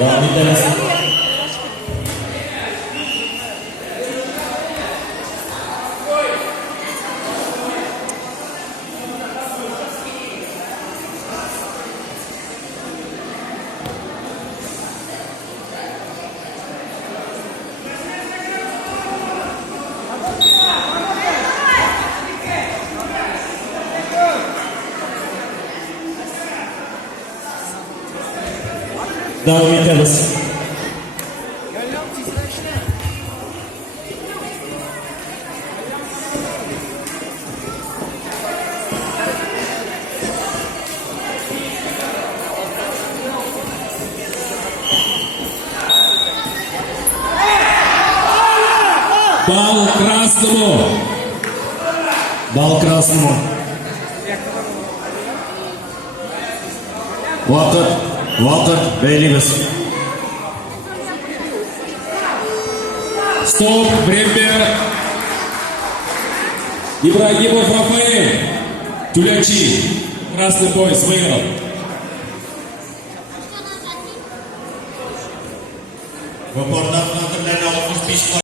Devam ederiz. Devam ederiz. Bal красному. Bal красному. Vaqt belirsiz. Стоп, время. Ибрагимов Рафаэль. Тюлячи. Красный пояс выиграл. Ve portdan